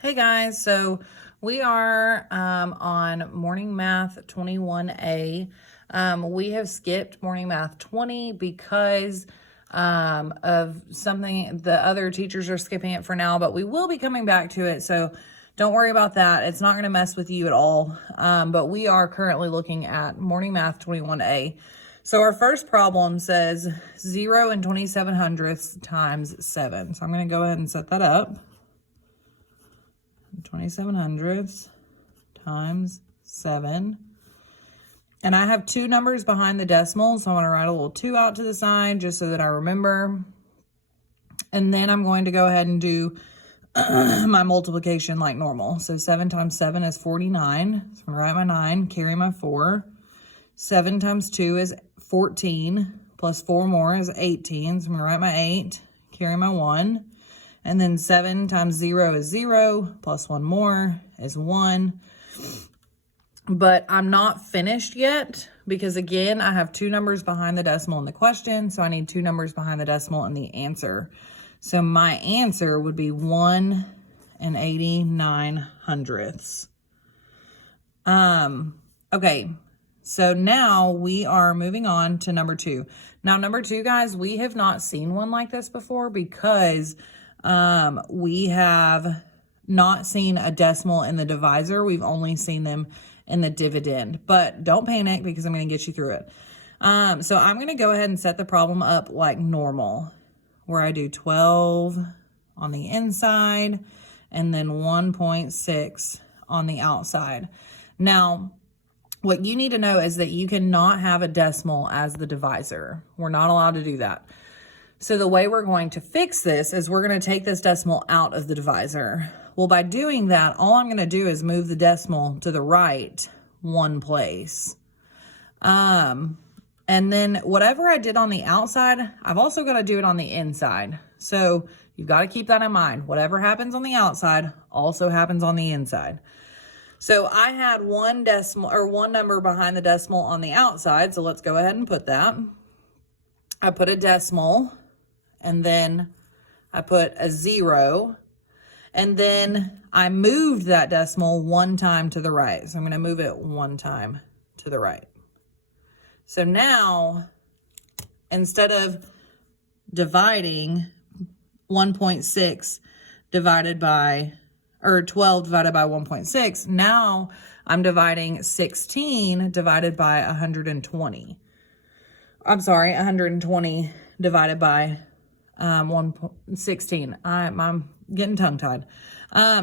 Hey guys, so we are on Morning Math 21A. We have skipped Morning Math 20 because of something. The other teachers are skipping it for now, but we will be coming back to it, so don't worry about that. It's not going to mess with you at all, but we are currently looking at Morning Math 21A. So our first problem says 0 and 27 hundredths times 7. So I'm going to go ahead and set that up. 27 hundredths times 7. And I have two numbers behind the decimal, so I'm going to write a little 2 out to the side just so that I remember. And then I'm going to go ahead and do my multiplication like normal. So 7 times 7 is 49. So I'm going to write my 9, carry my 4. 7 times 2 is 14, plus 4 more is 18. So I'm going to write my 8, carry my 1. And then 7 times 0 is 0, plus 1 more is 1. But I'm not finished yet because, again, I have two numbers behind the decimal in the question, so I need two numbers behind the decimal in the answer. So my answer would be 1 and 89 hundredths. Okay, so now we are moving on to number 2. Now, number 2, guys, we have not seen one like this before because we have not seen a decimal in the divisor. We've only seen them in the dividend, but don't panic because I'm going to get you through it. So I'm going to go ahead and set the problem up like normal, where I do 12 on the inside and then 1.6 on the outside. Now, what you need to know is that you cannot have a decimal as the divisor. We're not allowed to do that. So the way we're going to fix this is we're going to take this decimal out of the divisor. Well, by doing that, all I'm going to do is move the decimal to the right one place. And then whatever I did on the outside, I've also got to do it on the inside. So you've got to keep that in mind. Whatever happens on the outside also happens on the inside. So I had one decimal or one number behind the decimal on the outside. So let's go ahead and put that. I put a decimal. And then I put a 0, and then I moved that decimal one time to the right. So I'm going to move it one time to the right. So now, instead of dividing 1.6 divided by, or 12 divided by 1.6, now I'm dividing 16 divided by 120. I'm sorry, 120 divided by 1.16. I'm getting tongue-tied.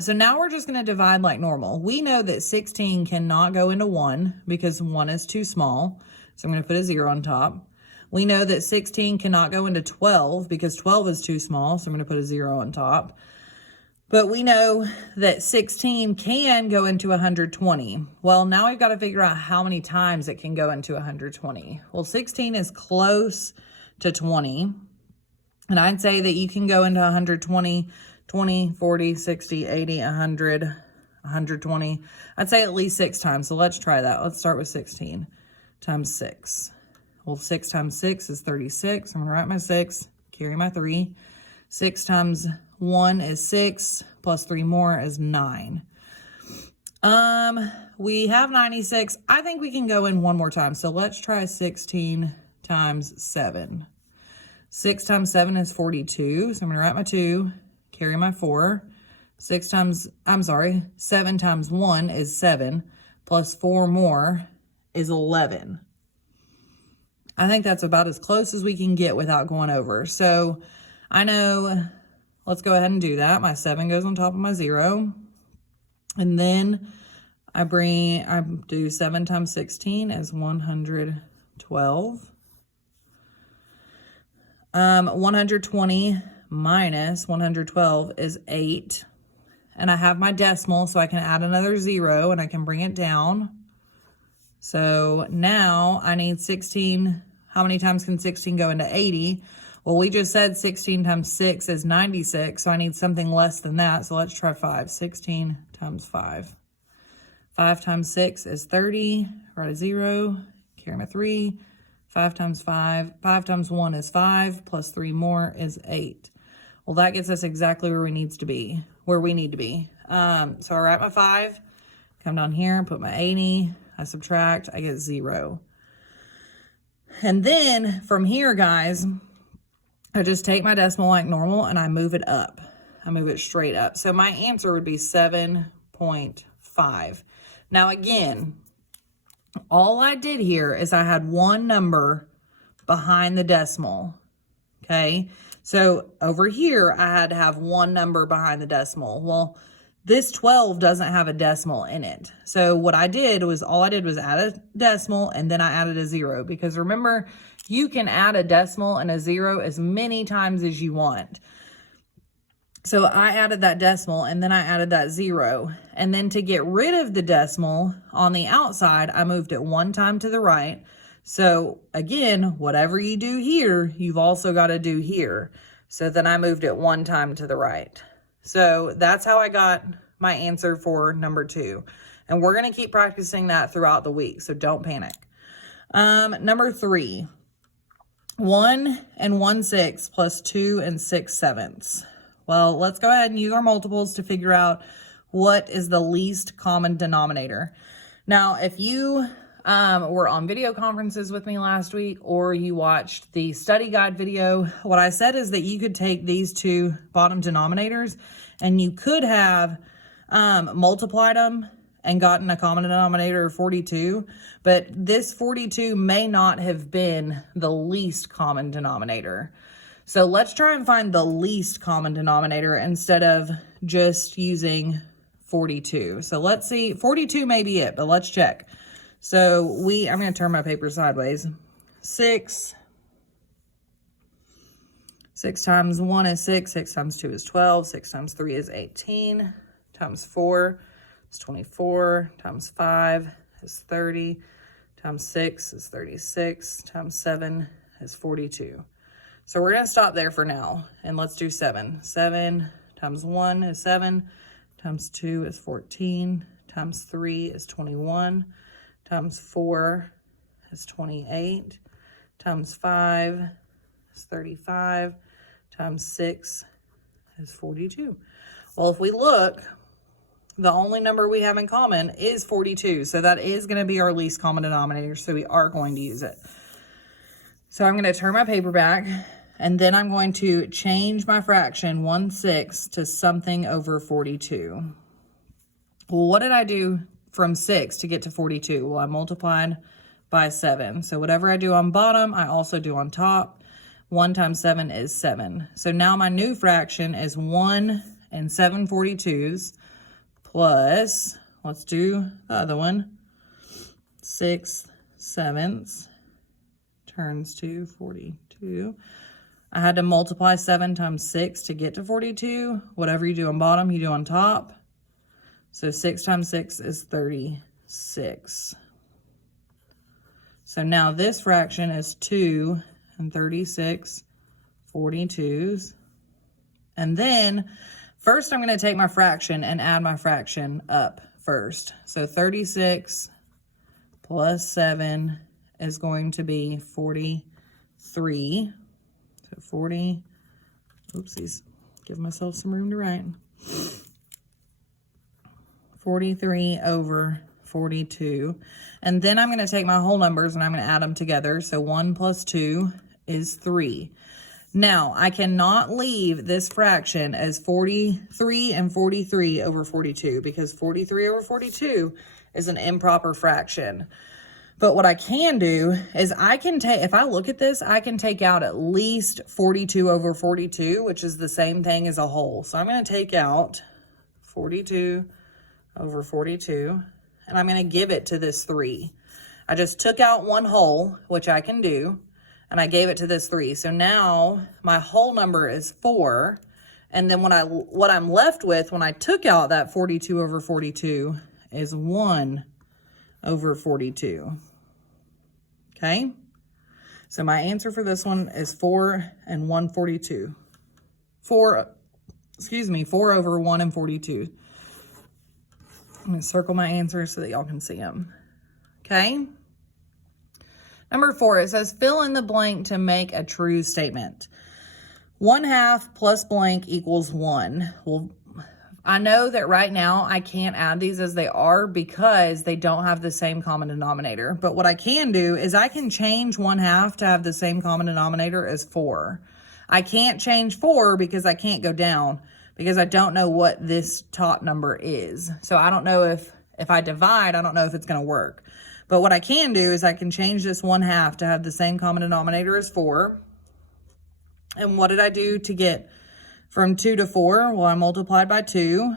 So now we're just going to divide like normal. We know that 16 cannot go into 1 because 1 is too small. So I'm going to put a 0 on top. We know that 16 cannot go into 12 because 12 is too small. So I'm going to put a 0 on top. But we know that 16 can go into 120. Well, now we've got to figure out how many times it can go into 120. Well, 16 is close to 20. And I'd say that you can go into 120, 20, 40, 60, 80, 100, 120. I'd say at least 6 times. So let's try that. Let's start with 16 times 6. Well, 6 times 6 is 36. I'm going to write my 6, carry my 3. 6 times 1 is 6, plus 3 more is 9. We have 96. I think we can go in one more time. So let's try 16 times 7. 6 times 7 is 42. So I'm going to write my 2, carry my 4. 7 times 1 is 7, plus 4 more is 11. I think that's about as close as we can get without going over. So I know, let's go ahead and do that. My 7 goes on top of my 0. And then I do 7 times 16 is 112. 120 minus 112 is 8. And I have my decimal, so I can add another 0 and I can bring it down. So now I need 16. How many times can 16 go into 80? Well, we just said 16 times 6 is 96, so I need something less than that. So let's try 5. 16 times 5. 5 times 6 is 30. Write a 0. Carry my 3. 5 times 5. 5 times 1 is 5, plus 3 more is 8. Well, that gets us exactly where we need to be. So I write my 5, come down here, put my 80, I subtract, I get 0. And then from here, guys, I just take my decimal like normal and I move it up. I move it straight up. So my answer would be 7.5. Now again, all I did here is I had one number behind the decimal, okay? So over here, I had to have one number behind the decimal. Well, this 12 doesn't have a decimal in it. So what I did was, all I did was add a decimal and then I added a 0, because remember, you can add a decimal and a 0 as many times as you want. So I added that decimal and then I added that 0. And then to get rid of the decimal on the outside, I moved it one time to the right. So again, whatever you do here, you've also got to do here. So then I moved it one time to the right. So that's how I got my answer for number 2. And we're going to keep practicing that throughout the week, so don't panic. Number 3, 1 and 1/6 plus 2 and 6/7. Well, let's go ahead and use our multiples to figure out what is the least common denominator. Now, if you were on video conferences with me last week, or you watched the study guide video, what I said is that you could take these two bottom denominators and you could have multiplied them and gotten a common denominator of 42, but this 42 may not have been the least common denominator. So let's try and find the least common denominator instead of just using 42. So let's see, 42 may be it, but let's check. So I'm going to turn my paper sideways. 6 times 1 is 6, 6 times 2 is 12, 6 times 3 is 18, times 4 is 24, times 5 is 30, times 6 is 36, times 7 is 42. So we're going to stop there for now, and let's do 7. 7 times 1 is 7, times 2 is 14, times 3 is 21, times 4 is 28, times 5 is 35, times 6 is 42. Well, if we look, the only number we have in common is 42. So that is going to be our least common denominator. So we are going to use it. So I'm going to turn my paper back, and then I'm going to change my fraction 1/6 to something over 42. Well, what did I do from 6 to get to 42? Well, I multiplied by 7. So whatever I do on bottom, I also do on top. 1 times 7 is 7. So now my new fraction is 1 and 7/42 plus, let's do the other one, 6/7 turns to 42. I had to multiply 7 times 6 to get to 42. Whatever you do on bottom, you do on top. So 6 times 6 is 36. So now this fraction is 2 and 36/42. And then first I'm going to take my fraction and add my fraction up first. So 36 plus 7 is going to be 43. So 40, oopsies, give myself some room to write. 43 over 42. And then I'm going to take my whole numbers and I'm going to add them together. So 1 plus 2 is 3. Now, I cannot leave this fraction as 43 and 43 over 42 because 43 over 42 is an improper fraction. But what I can do is I can take, if I look at this, I can take out at least 42 over 42, which is the same thing as a whole. So I'm going to take out 42 over 42, and I'm going to give it to this 3. I just took out one whole, which I can do, and I gave it to this 3. So now my whole number is 4, and then what I'm left with when I took out that 42 over 42 is 1 over 42. Okay? So my answer for this one is 4 and 1/42. 4 over 1 and 42. I'm going to circle my answers so that y'all can see them. Okay? Number 4, it says fill in the blank to make a true statement. 1/2 plus blank equals 1. Well, I know that right now I can't add these as they are because they don't have the same common denominator. But what I can do is I can change 1/2 to have the same common denominator as 4. I can't change 4 because I can't go down because I don't know what this top number is. So I don't know if I divide, I don't know if it's going to work. But what I can do is I can change this 1/2 to have the same common denominator as 4. And what did I do to get from 2 to 4? Well, I multiplied by 2.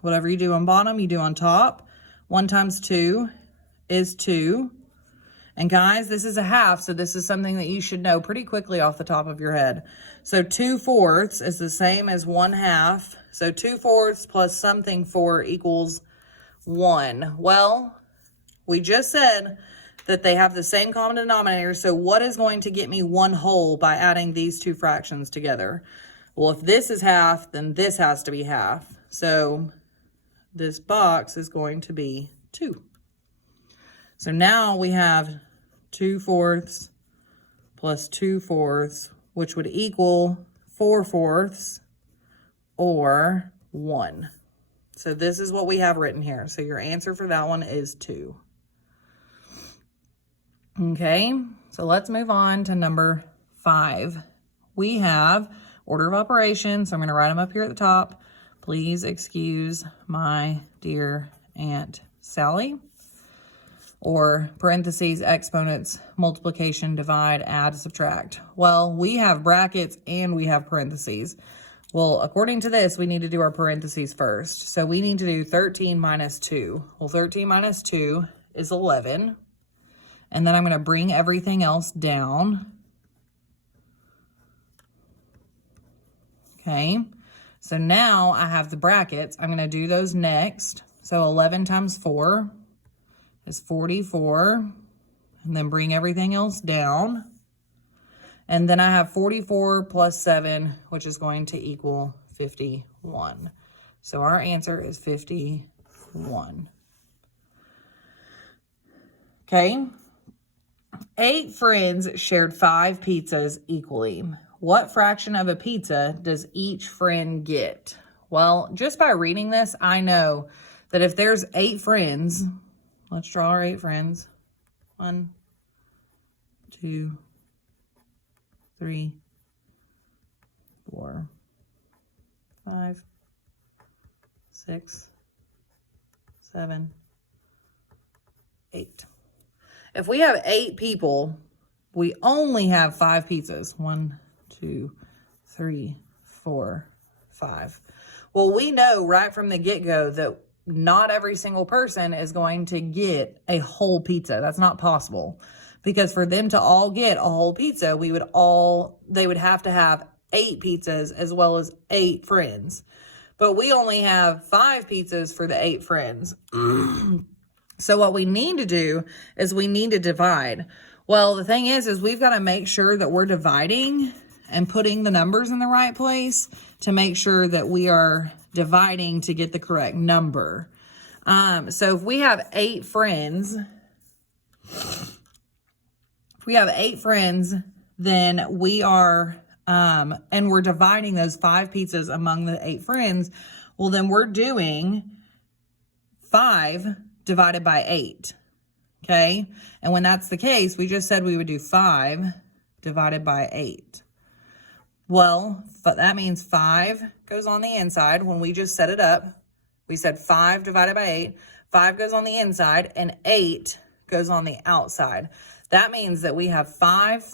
Whatever you do on bottom, you do on top. 1 times 2 is 2. And guys, this is a half, so this is something that you should know pretty quickly off the top of your head. So 2/4 is the same as 1/2. So 2/4 plus something 4 equals 1. Well, we just said that they have the same common denominator. So what is going to get me 1 whole by adding these two fractions together? Well, if this is half, then this has to be half. So this box is going to be 2. So now we have 2/4 plus 2/4, which would equal 4/4 or 1. So this is what we have written here. So your answer for that one is 2. Okay, so let's move on to number 5. We have order of operations, so I'm going to write them up here at the top. Please excuse my dear Aunt Sally. Or parentheses, exponents, multiplication, divide, add, subtract. Well, we have brackets and we have parentheses. Well, according to this, we need to do our parentheses first. So we need to do 13 minus 2. Well, 13 minus 2 is 11. And then I'm going to bring everything else down. Okay, so now I have the brackets. I'm going to do those next. So 11 times 4 is 44. And then bring everything else down. And then I have 44 plus 7, which is going to equal 51. So our answer is 51. Okay. 8 friends shared 5 pizzas equally. What fraction of a pizza does each friend get? Well, just by reading this, I know that if there's 8 friends, let's draw our 8 friends. 1, 2, 3, 4, 5, 6, 7, 8. If we have 8 people, we only have 5 pizzas. 1, 2, 3, 4, 5. Well, we know right from the get-go that not every single person is going to get a whole pizza. That's not possible. Because for them to all get a whole pizza, they would have to have 8 pizzas as well as 8 friends. But we only have 5 pizzas for the 8 friends. So what we need to do is we need to divide. Well, the thing is we've got to make sure that we're dividing and putting the numbers in the right place to make sure that we are dividing to get the correct number. So if we have 8 friends, then we are, and we're dividing those 5 pizzas among the 8 friends, well, then we're doing 5 divided by 8, okay? And when that's the case, we just said we would do 5 divided by 8. Well, that means 5 goes on the inside. When we just set it up, we said 5 divided by 8. 5 goes on the inside, and 8 goes on the outside. That means that we have 5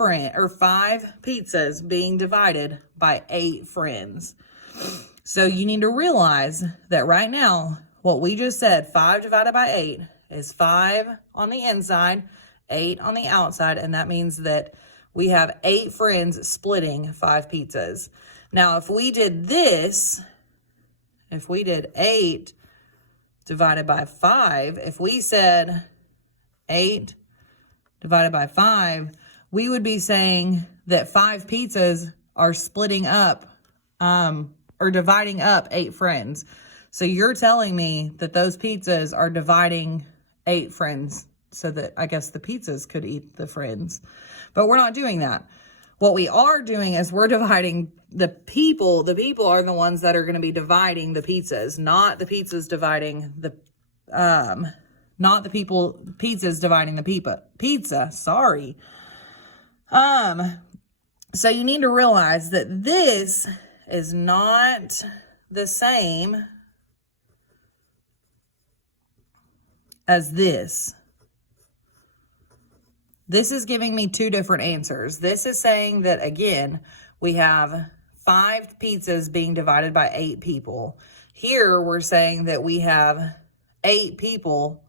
pizzas being divided by 8 friends. So you need to realize that right now, what we just said, 5 divided by 8, is 5 on the inside, 8 on the outside, and that means that we have 8 friends splitting 5 pizzas. Now, if we did 8 divided by 5, if we said 8 divided by 5, we would be saying that 5 pizzas are splitting up, or dividing up 8 friends. So you're telling me that those pizzas are dividing 8 friends so that I guess the pizzas could eat the friends. But we're not doing that. What we are doing is we're dividing the people. The people are the ones that are going to be dividing the pizzas, not the pizzas dividing the, not the people, pizzas dividing the pizza. Sorry. So you need to realize that this is not the same as this. This is giving me two different answers. This is saying that, again, we have 5 pizzas being divided by 8 people. Here, we're saying that we have 8 people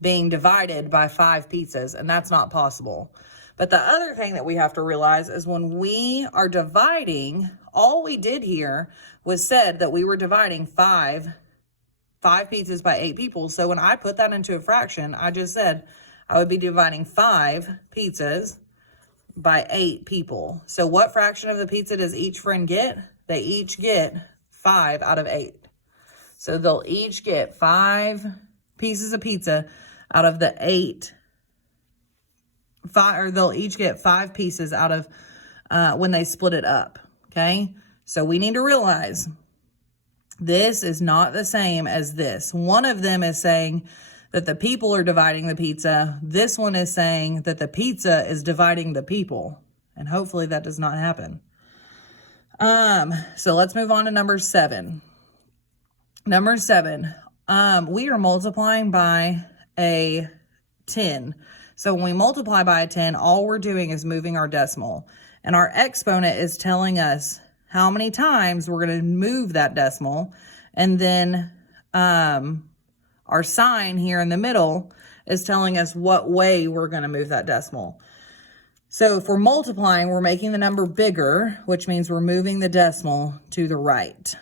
being divided by 5 pizzas, and that's not possible. But the other thing that we have to realize is when we are dividing, all we did here was said that we were dividing 5 pizzas by 8 people. So when I put that into a fraction, I just said I would be dividing 5 pizzas by 8 people. So what fraction of the pizza does each friend get? They each get 5 out of 8. So they'll each get 5 pieces of pizza out of the 8. Or they'll each get 5 pieces out of when they split it up. Okay. So we need to realize this is not the same as this. One of them is saying that the people are dividing the pizza. This one is saying that the pizza is dividing the people. And hopefully that does not happen. So let's move on to number 7. Number 7, we are multiplying by a 10. So when we multiply by a 10, all we're doing is moving our decimal. And our exponent is telling us how many times we're going to move that decimal. And then our sign here in the middle is telling us what way we're going to move that decimal. So if we're multiplying, we're making the number bigger, which means we're moving the decimal to the right.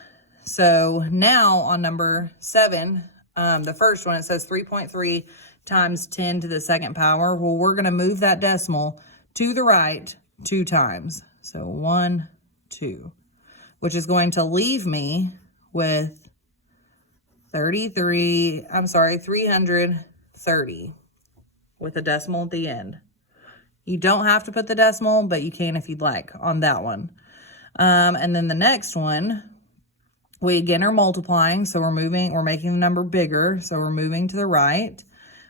So now on number 7, the first one, it says 3.3 times 10 to the second power. Well, we're going to move that decimal to the right 2 times. So 1, 2, which is going to leave me with 330 with a decimal at the end. You don't have to put the decimal, but you can if you'd like on that one. And then the next one, we again are multiplying. So we're making the number bigger. So we're moving to the right.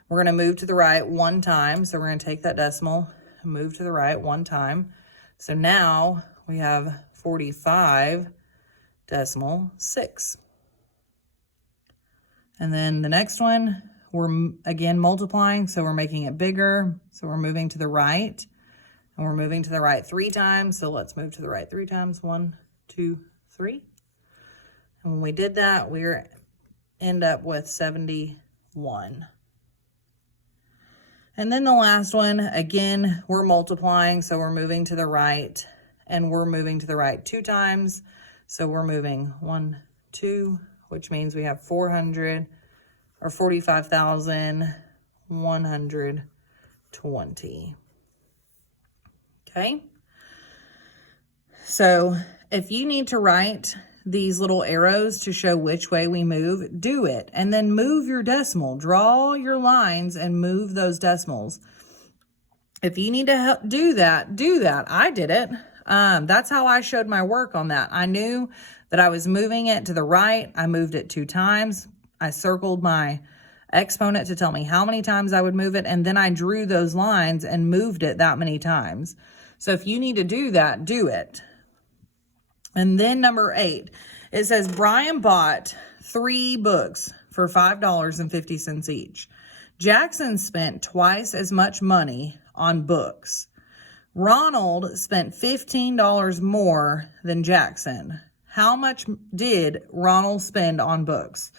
We're going to move to the right 1 time. So we're going to take that decimal and move to the right 1 time. So now we have 45.6. And then the next one, we're again multiplying, so we're making it bigger. So we're moving to the right, and we're moving to the right 3 times. So let's move to the right 3 times. 1, 2, 3. And when we did that, we end up with 71. And then the last one, again, we're multiplying, so we're moving to the right, and we're moving to the right 2 times. So we're moving 1, 2, which means we have 45,120. Okay. So if you need to write these little arrows to show which way we move, do it. And then move your decimal. Draw your lines and move those decimals. If you need to do that, do that. I did it. That's how I showed my work on that. I knew that I was moving it to the right. I moved it 2 times. I circled my exponent to tell me how many times I would move it. And then I drew those lines and moved it that many times. So if you need to do that, do it. And then number 8, it says Brian bought 3 books for $5.50 each. Jackson spent twice as much money on books. Ronald spent $15 more than Jackson. How much did Ronald spend on books?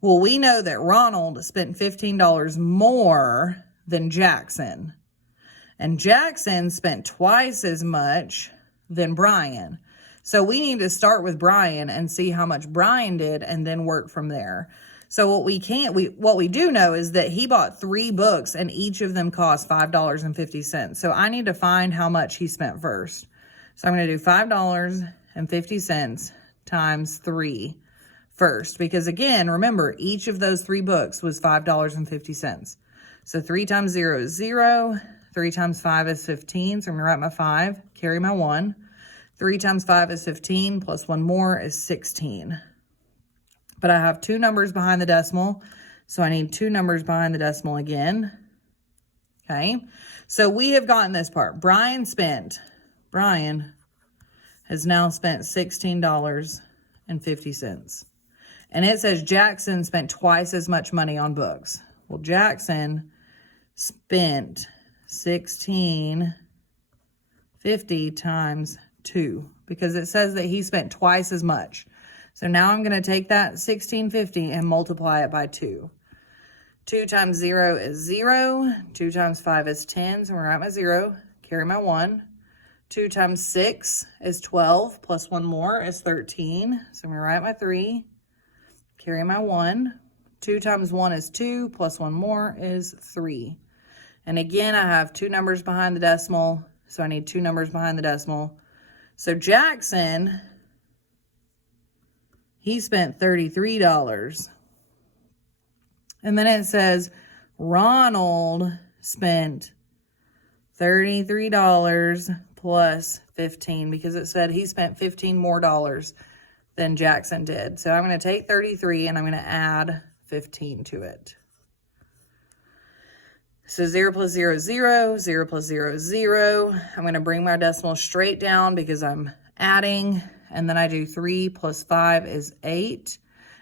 Well, we know that Ronald spent $15 more than Jackson. And Jackson spent twice as much than Brian. So we need to start with Brian and see how much Brian did and then work from there. So what we do know is that he bought 3 books and each of them cost $5.50. So I need to find how much he spent first. So I'm going to do $5.50 times 3 first, because again, remember, each of those 3 books was $5.50. So 3 times 0 is 0. 3 times 5 is 15, so I'm going to write my 5, carry my 1. 3 times 5 is 15, plus 1 more is 16. But I have 2 numbers behind the decimal, so I need 2 numbers behind the decimal again. Okay, so we have gotten this part. Brian has now spent $16.50. And it says Jackson spent twice as much money on books. Well, Jackson spent $16.50 times 2 because it says that he spent twice as much. So now I'm going to take that $16.50 and multiply it by 2. 2 times 0 is 0. 2 times 5 is 10. So I'm going to write my 0, carry my 1. 2 times 6 is 12, plus 1 more is 13. So I'm going to write my 3, carry my 1. 2 times 1 is 2, plus 1 more is 3. And again, I have 2 numbers behind the decimal, so I need 2 numbers behind the decimal. So Jackson, he spent $33. And then it says Ronald spent $33 plus 15 because it said he spent 15 more dollars than Jackson did. So I'm going to take 33 and I'm going to add 15 to it. So 0 plus 0 is 0, 0 plus 0 is 0. I'm going to bring my decimal straight down because I'm adding. And then I do 3 plus 5 is 8.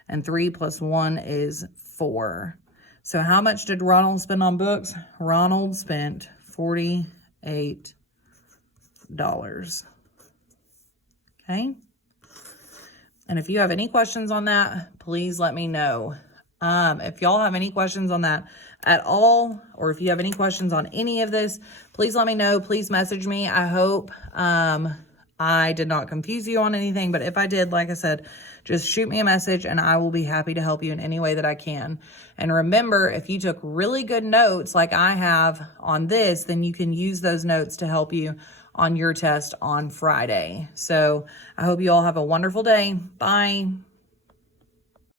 And 3 plus 1 is 4. So how much did Ronald spend on books? Ronald spent $48. Okay. And if you have any questions on that, please let me know. If y'all have any questions on that at all, or if you have any questions on any of this, please let me know. Please message me. I hope I did not confuse you on anything, but if I did, like I said, just shoot me a message and I will be happy to help you in any way that I can. And remember, if you took really good notes like I have on this, then you can use those notes to help you on your test on Friday. So I hope you all have a wonderful day. Bye.